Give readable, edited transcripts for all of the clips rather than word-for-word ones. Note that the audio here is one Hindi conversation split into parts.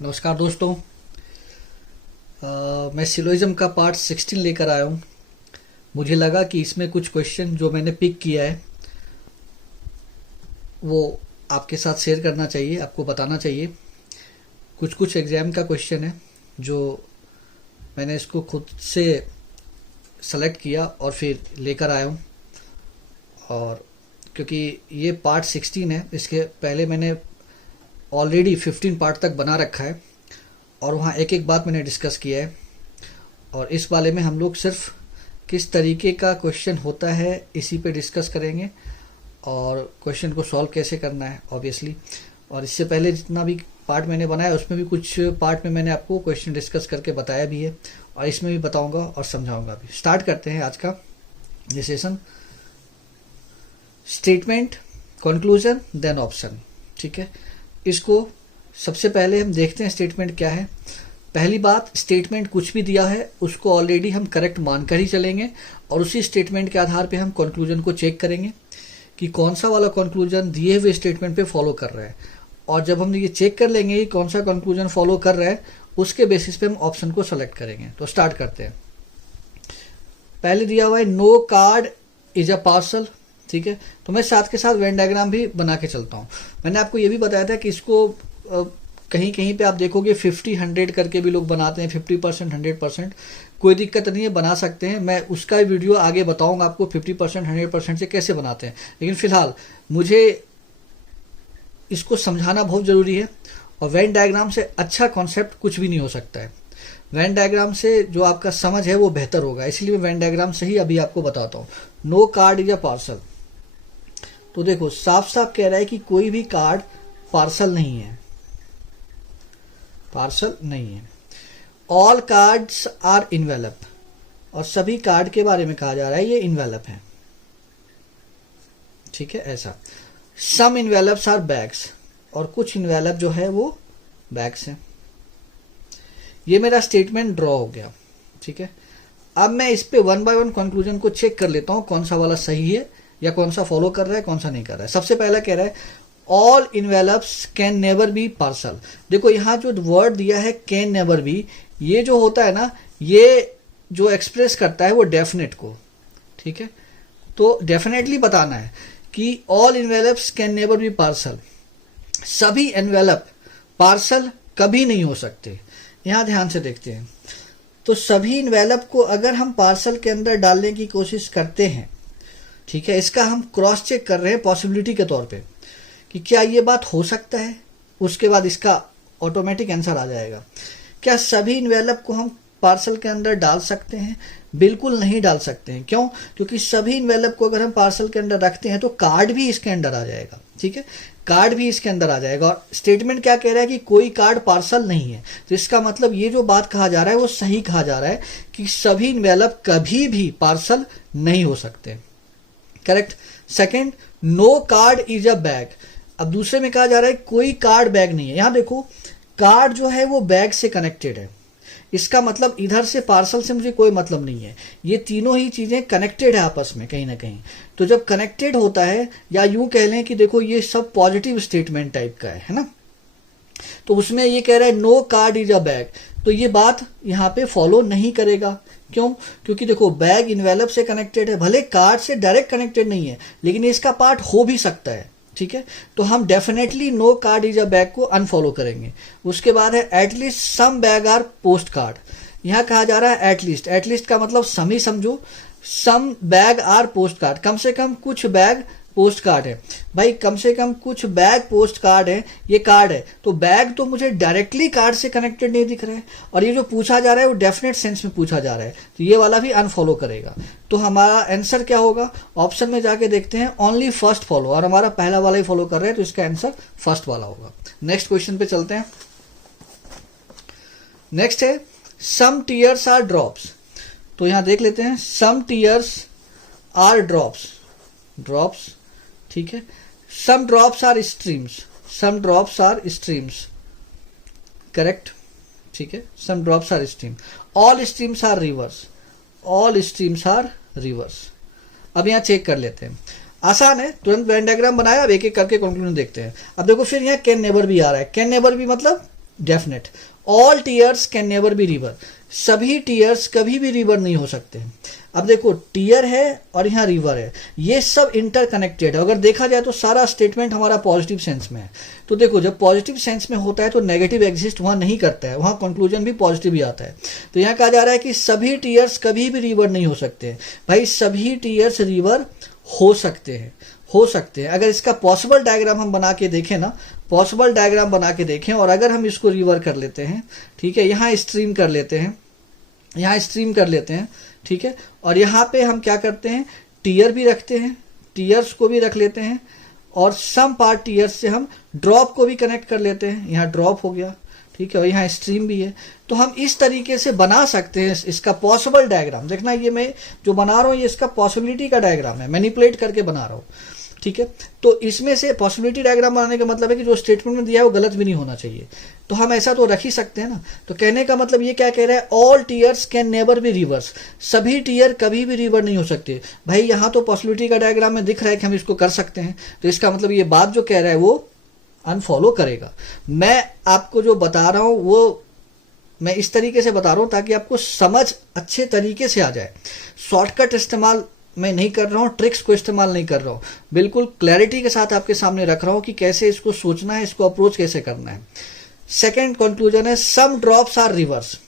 नमस्कार दोस्तों। मैं सिलोइज्म का पार्ट 16 लेकर आया हूँ। मुझे लगा कि इसमें कुछ क्वेश्चन जो मैंने पिक किया है वो आपके साथ शेयर करना चाहिए, आपको बताना चाहिए। कुछ एग्ज़ाम का क्वेश्चन है जो मैंने इसको खुद से सेलेक्ट किया और फिर लेकर आया हूँ। और क्योंकि ये पार्ट 16 है, इसके पहले मैंने ऑलरेडी 15 पार्ट तक बना रखा है और वहाँ एक एक बात मैंने डिस्कस किया है। और इस वाले में हम लोग सिर्फ किस तरीके का क्वेश्चन होता है इसी पे डिस्कस करेंगे और क्वेश्चन को सॉल्व कैसे करना है ऑब्वियसली। और इससे पहले जितना भी पार्ट मैंने बनाया उसमें भी कुछ पार्ट में मैंने आपको क्वेश्चन डिस्कस करके बताया भी है और इसमें भी बताऊंगा और समझाऊंगा भी। स्टार्ट करते हैं आज का ये session. Statement, conclusion, then option. ठीक है, इसको सबसे पहले हम देखते हैं स्टेटमेंट क्या है। पहली बात, स्टेटमेंट कुछ भी दिया है उसको ऑलरेडी हम करेक्ट मानकर ही चलेंगे और उसी स्टेटमेंट के आधार पे हम कंक्लूजन को चेक करेंगे कि कौन सा वाला कंक्लूजन दिए हुए स्टेटमेंट पे फॉलो कर रहा है। और जब हम ये चेक कर लेंगे कि कौन सा कंक्लूजन फॉलो कर रहा है उसके बेसिस पे हम ऑप्शन को सेलेक्ट करेंगे। तो स्टार्ट करते हैं। पहले दिया हुआ है no card is a parcel. ठीक है, तो मैं साथ के साथ वेन डायग्राम भी बना के चलता हूँ। मैंने आपको ये भी बताया था कि इसको कहीं कहीं पे आप देखोगे 50-100 करके भी लोग बनाते हैं, 50%, 100%। कोई दिक्कत नहीं है, बना सकते हैं। मैं उसका वीडियो आगे बताऊंगा आपको 50%, 100% से कैसे बनाते हैं। लेकिन फिलहाल मुझे इसको समझाना बहुत ज़रूरी है और वेन डायग्राम से अच्छा कॉन्सेप्ट कुछ भी नहीं हो सकता है। वेन डायग्राम से जो आपका समझ है वो बेहतर होगा, इसलिए मैं वेन डायग्राम से ही अभी आपको बताता हूँ। No card is a parcel. तो देखो साफ साफ कह रहा है कि कोई भी कार्ड पार्सल नहीं है, पार्सल नहीं है। ऑल कार्ड्स आर इनवेलप, और सभी कार्ड के बारे में कहा जा रहा है ये इनवेलप है। ठीक है, ऐसा। सम इनवेलप्स आर बैग्स, और कुछ इनवेलप जो है वो बैग्स हैं। ये मेरा स्टेटमेंट ड्रॉ हो गया। ठीक है, अब मैं इस पे वन बाय वन कंक्लूजन को चेक कर लेता हूं कौन सा वाला सही है या कौन सा फॉलो कर रहा है, कौन सा नहीं कर रहा है। सबसे पहला कह रहा है all envelopes can never be parcel. देखो यहां जो वर्ड दिया है कैन नेवर बी, ये जो होता है ना, ये जो एक्सप्रेस करता है वो डेफिनेट को। ठीक है, तो डेफिनेटली बताना है कि all envelopes can never be parcel. सभी एनवेलप पार्सल कभी नहीं हो सकते। यहां ध्यान से देखते हैं तो सभी इनवेलप को अगर हम पार्सल के अंदर डालने की कोशिश करते हैं, ठीक है, इसका हम क्रॉस चेक कर रहे हैं पॉसिबिलिटी के तौर पे कि क्या ये बात हो सकता है। उसके बाद इसका ऑटोमेटिक आंसर आ जाएगा। क्या सभी इनवेलप को हम पार्सल के अंदर डाल सकते हैं? बिल्कुल नहीं डाल सकते हैं। क्यों? क्योंकि सभी इनवेलप को अगर हम पार्सल के अंदर रखते हैं तो कार्ड भी इसके अंदर आ जाएगा। ठीक है, कार्ड भी इसके अंदर आ जाएगा। और स्टेटमेंट क्या कह रहा है कि कोई कार्ड पार्सल नहीं है, तो इसका मतलब ये जो बात कहा जा रहा है वो सही कहा जा रहा है कि सभी इनवेलप कभी भी पार्सल नहीं हो सकते। Correct. Second, no card is a bag. अब दूसरे में कहा जा रहा है कोई कार्ड बैग नहीं है। यहां देखो कार्ड जो है वो बैग से कनेक्टेड है, इसका मतलब इधर से पार्सल से मुझे कोई मतलब नहीं है। ये तीनों ही चीजें कनेक्टेड है आपस में कहीं ना कहीं। तो जब कनेक्टेड होता है, या यूं कह लें कि देखो ये सब पॉजिटिव स्टेटमेंट टाइप का है ना, तो उसमें ये कह रहा है no card is a bag, तो ये बात यहाँ पे फॉलो नहीं करेगा। क्यों? क्योंकि देखो बैग इनवेलप से कनेक्टेड है, भले कार्ड से डायरेक्ट कनेक्टेड नहीं है लेकिन इसका पार्ट हो भी सकता है। ठीक है, तो हम definitely no card is a bag को अनफॉलो करेंगे। उसके बाद है at least some bag are post card. यहां कहा जा रहा है एटलीस्ट, एटलीस्ट का मतलब सम ही समझो। सम बैग आर पोस्ट कार्ड, कम से कम कुछ बैग पोस्ट कार्ड है। भाई कम से कम कुछ बैग पोस्ट कार्ड है, ये कार्ड है, तो बैग तो मुझे डायरेक्टली कार्ड से कनेक्टेड नहीं दिख रहा है। और ये जो पूछा जा रहा है वो डेफिनेट सेंस में पूछा जा रहा है, तो ये वाला भी अनफॉलो करेगा। तो हमारा आंसर क्या होगा? ऑप्शन में जाके देखते हैं, ओनली फर्स्ट फॉलो, और हमारा पहला वाला ही फॉलो कर रहे हैं तो इसका आंसर फर्स्ट वाला होगा। नेक्स्ट क्वेश्चन पे चलते हैं। नेक्स्ट है सम टीयर्स आर ड्रॉप्स। तो यहां देख लेते हैं, some tears are drops, drops. ठीक है, some drops are streams, some drops are streams. Correct. ठीक है, some drops are stream. All streams are rivers, all streams are rivers. अब यहां चेक कर लेते हैं, आसान है, तुरंत वेन डायग्राम बनाया। अब एक एक करके कंक्लूजन देखते हैं। अब देखो फिर यहाँ कैन नेवर भी आ रहा है। कैन नेवर भी मतलब definite. All tears can never B river, सभी टीयर्स कभी भी रिवर नहीं हो सकते हैं। अब देखो टीयर है और यहाँ रिवर है, ये सब इंटरकनेक्टेड है। अगर देखा जाए तो सारा स्टेटमेंट हमारा पॉजिटिव सेंस में है। तो देखो जब पॉजिटिव सेंस में होता है तो नेगेटिव एग्जिस्ट वहां नहीं करता है, वहां कंक्लूजन भी पॉजिटिव ही आता है। तो यहाँ कहा जा रहा है कि सभी टीयर्स कभी भी रिवर नहीं हो सकते। भाई सभी टीयर्स रिवर हो सकते हैं, हो सकते हैं। अगर इसका पॉसिबल डायग्राम हम बना के देखें ना, पॉसिबल डायग्राम बना के देखें और अगर हम इसको रिवर कर लेते हैं, ठीक है, यहाँ स्ट्रीम कर लेते हैं, यहाँ स्ट्रीम कर लेते हैं, ठीक है, और यहाँ पे हम क्या करते हैं, टीयर भी रखते हैं, टीयर्स को भी रख लेते हैं और सम पार्ट टीयर्स से हम ड्रॉप को भी कनेक्ट कर लेते हैं। यहाँ ड्रॉप हो गया, ठीक है, और यहाँ स्ट्रीम भी है। तो हम इस तरीके से बना सकते हैं इसका पॉसिबल डायग्राम। देखना ये मैं जो बना रहा हूँ ये इसका पॉसिबिलिटी का डायग्राम है, मैनिपुलेट करके बना रहा हूँ, ठीक है। तो इसमें से पॉसिबिलिटी डायग्राम बनाने का मतलब है कि जो स्टेटमेंट में दिया है वो गलत भी नहीं होना चाहिए। तो हम ऐसा तो रख ही सकते हैं ना। तो कहने का मतलब ये क्या कह रहा है, all tears can never be reverse, सभी टीयर कभी भी रिवर नहीं हो सकते। भाई यहाँ तो पॉसिबिलिटी का डायग्राम में दिख रहा है कि हम इसको कर सकते हैं, तो इसका मतलब ये बात जो कह रहा है वो अनफॉलो करेगा। मैं आपको जो बता रहा हूं वो मैं इस तरीके से बता रहा हूं ताकि आपको समझ अच्छे तरीके से आ जाए। शॉर्टकट इस्तेमाल मैं नहीं कर रहा हूं, ट्रिक्स को इस्तेमाल नहीं कर रहा हूं, बिल्कुल क्लैरिटी के साथ आपके सामने रख रहा हूं कि कैसे इसको सोचना है, इसको अप्रोच कैसे करना है। सेकेंड कंक्लूजन है सम ड्रॉप्स आर रिवर्स।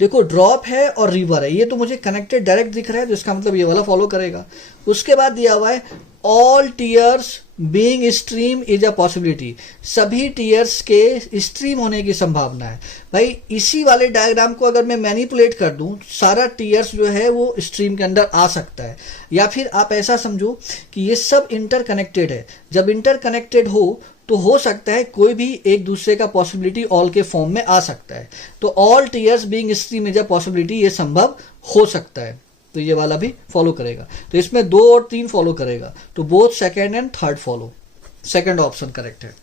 देखो ड्रॉप है और रिवर है, ये तो मुझे कनेक्टेड डायरेक्ट दिख रहा है, तो इसका मतलब ये वाला फॉलो करेगा। उसके बाद दिया हुआ है all tears being stream is a possibility, सभी टीयर्स के स्ट्रीम होने की संभावना है। भाई इसी वाले डायग्राम को अगर मैं मैनिपुलेट कर दूं, सारा टीयर्स जो है वो स्ट्रीम के अंदर आ सकता है। या फिर आप ऐसा समझो कि ये सब इंटरकनेक्टेड है। जब इंटरकनेक्टेड तो हो सकता है कोई भी एक दूसरे का पॉसिबिलिटी ऑल के फॉर्म में आ सकता है। तो all tears being stream is a possibility, ये संभव हो सकता है। तो ये वाला भी फॉलो करेगा। तो इसमें 2 और 3 फॉलो करेगा, तो both second and third follow. Second option correct है।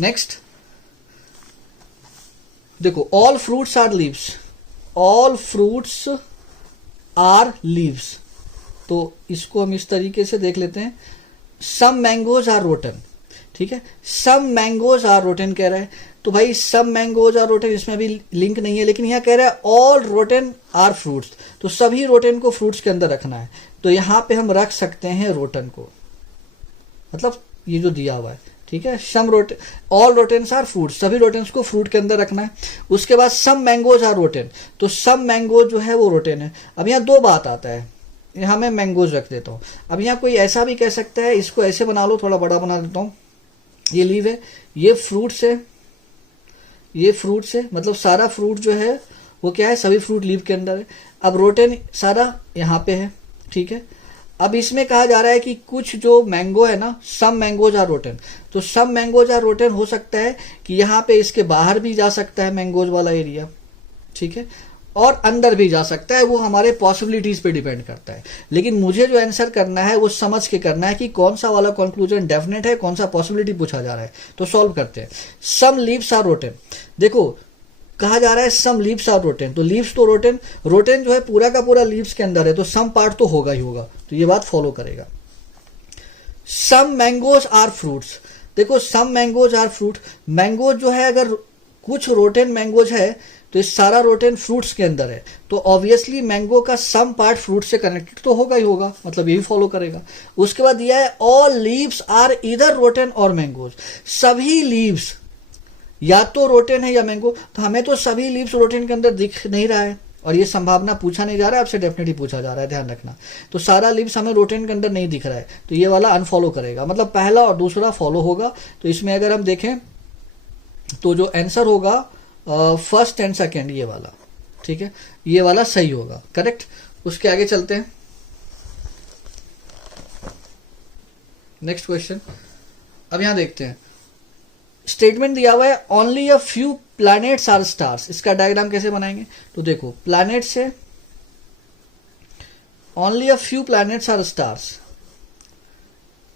नेक्स्ट देखो all fruits are leaves, all fruits are leaves. तो इसको हम इस तरीके से देख लेते हैं, सम मैंगोज आर रोटन, ठीक है, सम मैंगोज आर रोटन कह रहा है। तो भाई सम मैंगोज आर रोटन, इसमें अभी लिंक नहीं है, लेकिन यहां कह रहा है ऑल रोटन आर फ्रूट्स, तो सभी रोटन को फ्रूट्स के अंदर रखना है। तो यहां पे हम रख सकते हैं रोटन को, मतलब ये जो दिया हुआ है, ठीक है, सम रोटन, ऑल रोटेन्स आर फ्रूट्स, सभी रोटेन्स को फ्रूट के अंदर रखना है। उसके बाद सम मैंगोज आर रोटन, तो सम मैंगोज जो है वो रोटन है। अब यहाँ 2 बात आता है, यहाँ मैं मैंगोज रख देता हूँ। अब यहाँ कोई ऐसा भी कह सकता है, इसको ऐसे बना लो, थोड़ा बड़ा बना देता हूँ, ये लीव है, ये फ्रूट्स है, ये फ्रूट्स है, मतलब सारा फ्रूट जो है वो क्या है, सभी फ्रूट लीव के अंदर है। अब रोटेन सारा यहाँ पे है, ठीक है। अब इसमें कहा जा रहा है कि कुछ जो मैंगो है ना, सम मैंगोज आर रोटन, तो सम मैंगोज आर रोटन हो सकता है कि यहाँ पे इसके बाहर भी जा सकता है मैंगोज वाला एरिया, ठीक है, और अंदर भी जा सकता है, वो हमारे पॉसिबिलिटीज पे डिपेंड करता है। लेकिन मुझे जो आंसर करना है वो समझ के करना है कि कौन सा वाला कंक्लूजन डेफिनेट है, कौन सा पॉसिबिलिटी पूछा जा रहा है। तो सॉल्व करते हैं। सम लीव्स आर रोटन, देखो कहा जा रहा है सम लीव्स आर रोटन, तो लीव्स तो रोटन, रोटन जो है पूरा का पूरा लीव्स के अंदर है, तो सम पार्ट तो होगा ही होगा, तो ये बात फॉलो करेगा। सम मैंगोज आर फ्रूट्स, देखो सम मैंगोज आर फ्रूट, मैंगोज जो है अगर कुछ रोटन मैंगोज है तो इस सारा रोटेन फ्रूट्स के अंदर है, तो ऑब्वियसली मैंगो का सम पार्ट फ्रूट से कनेक्टेड तो होगा ही होगा, मतलब यही फॉलो करेगा। उसके बाद दिया है ऑल लीव्स आर इधर रोटेन और मैंगोज, सभी लीव्स या तो रोटेन है या मैंगो, तो हमें तो सभी लीव्स रोटेन के अंदर दिख नहीं रहा है, और ये संभावना पूछा नहीं जा रहा है, आपसे डेफिनेटली पूछा जा रहा है, ध्यान रखना। तो सारा लीव्स हमें रोटेन के अंदर नहीं दिख रहा है, तो ये वाला अनफॉलो करेगा, मतलब पहला और दूसरा फॉलो होगा। तो इसमें अगर हम देखें तो जो आंसर होगा फर्स्ट एंड सेकेंड, ये वाला, ठीक है, ये वाला सही होगा, करेक्ट। उसके आगे चलते हैं, नेक्स्ट क्वेश्चन। अब यहां देखते हैं, स्टेटमेंट दिया हुआ है only a few planets are stars, इसका डायग्राम कैसे बनाएंगे। तो देखो प्लैनेट से only a few planets are stars,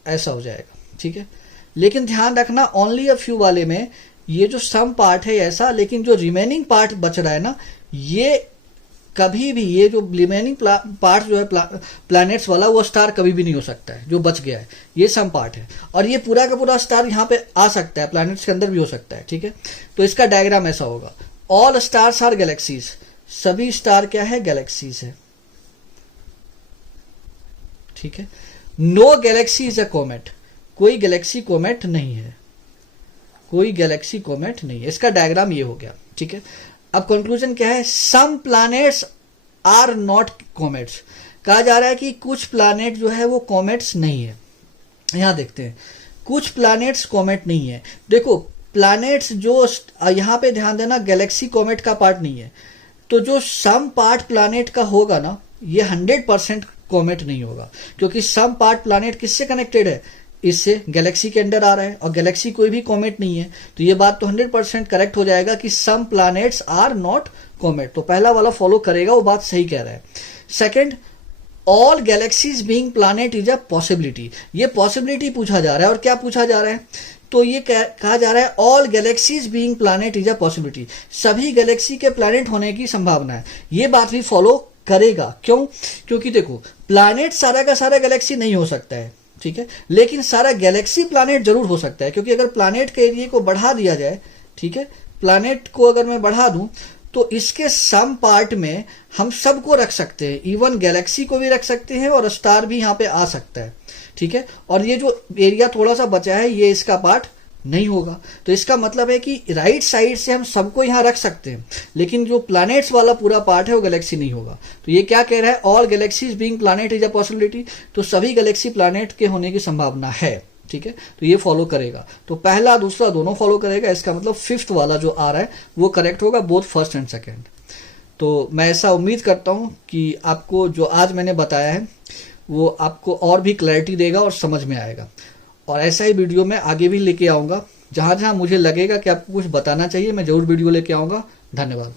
ऐसा हो जाएगा, ठीक है। लेकिन ध्यान रखना ओनली अ फ्यू वाले में ये जो सम पार्ट है ऐसा, लेकिन जो रिमेनिंग पार्ट बच रहा है ना, ये कभी भी ये जो रिमेनिंग पार्ट जो है प्लैनेट्स वाला, वो स्टार कभी भी नहीं हो सकता है जो बच गया है, ये सम पार्ट है। और ये पूरा का पूरा स्टार यहाँ पे आ सकता है, प्लैनेट्स के अंदर भी हो सकता है, ठीक है। तो इसका डायग्राम ऐसा होगा, ऑल स्टार्स आर गैलेक्सीज, सभी स्टार क्या है, गैलेक्सीज है, ठीक है। No galaxy is a comet, कोई गैलेक्सी कॉमेट नहीं है, कोई गैलेक्सी कॉमेट नहीं है। इसका डायग्राम ये हो गया, ठीक है। अब कंक्लूजन क्या है, सम प्लैनेट्स आर नॉट कॉमेट्स, कहा जा रहा है कि कुछ प्लैनेट जो है वो कॉमेट्स नहीं है। यहां देखते हैं, कुछ प्लैनेट्स कॉमेट नहीं है। देखो प्लैनेट्स जो यहां पे ध्यान देना, गैलेक्सी कॉमेट का पार्ट नहीं है। तो जो सम पार्ट प्लैनेट का होगा ना, ये 100% कॉमेट नहीं होगा, क्योंकि सम पार्ट प्लैनेट किससे कनेक्टेड है, इससे, गैलेक्सी के अंडर आ रहा है, और गैलेक्सी कोई भी कॉमेट नहीं है। तो ये बात तो 100% करेक्ट हो जाएगा कि सम प्लैनेट्स आर नॉट कॉमेट। तो पहला वाला फॉलो करेगा, वो बात सही कह रहा है। Second, all galaxies being planet is a possibility, ये पॉसिबिलिटी पूछा जा रहा है। और क्या पूछा जा रहा है, तो ये कहा जा रहा है all galaxies being planet is a possibility, सभी गैलेक्सी के प्लैनेट होने की संभावना है। ये बात भी फॉलो करेगा, क्यों, क्योंकि देखो प्लैनेट सारा का सारा गैलेक्सी नहीं हो सकता है, ठीक है, लेकिन सारा गैलेक्सी प्लैनेट जरूर हो सकता है। क्योंकि अगर प्लैनेट के एरिया को बढ़ा दिया जाए, ठीक है, प्लैनेट को अगर मैं बढ़ा दूं, तो इसके सम पार्ट में हम सबको रख सकते हैं, इवन गैलेक्सी को भी रख सकते हैं, और स्टार भी यहाँ पे आ सकता है, ठीक है। और ये जो एरिया थोड़ा सा बचा है, ये इसका पार्ट नहीं होगा। तो इसका मतलब है कि राइट साइड से हम सबको यहां रख सकते हैं, लेकिन जो प्लैनेट्स वाला पूरा पार्ट है वो गैलेक्सी नहीं होगा। तो ये क्या कह रहा है, all galaxies being planet is a possibility, तो सभी गैलेक्सी प्लैनेट के होने की संभावना है, ठीक है। तो ये फॉलो करेगा, तो पहला दूसरा दोनों फॉलो करेगा। इसका मतलब फिफ्थ वाला जो आ रहा है वो करेक्ट होगा, बोथ फर्स्ट एंड सेकेंड। तो मैं ऐसा उम्मीद करता हूं कि आपको जो आज मैंने बताया है वो आपको और भी क्लैरिटी देगा और समझ में आएगा। और ऐसा ही वीडियो मैं आगे भी लेके आऊंगा, जहां जहां मुझे लगेगा कि आपको कुछ बताना चाहिए, मैं जरूर वीडियो लेके आऊंगा। धन्यवाद।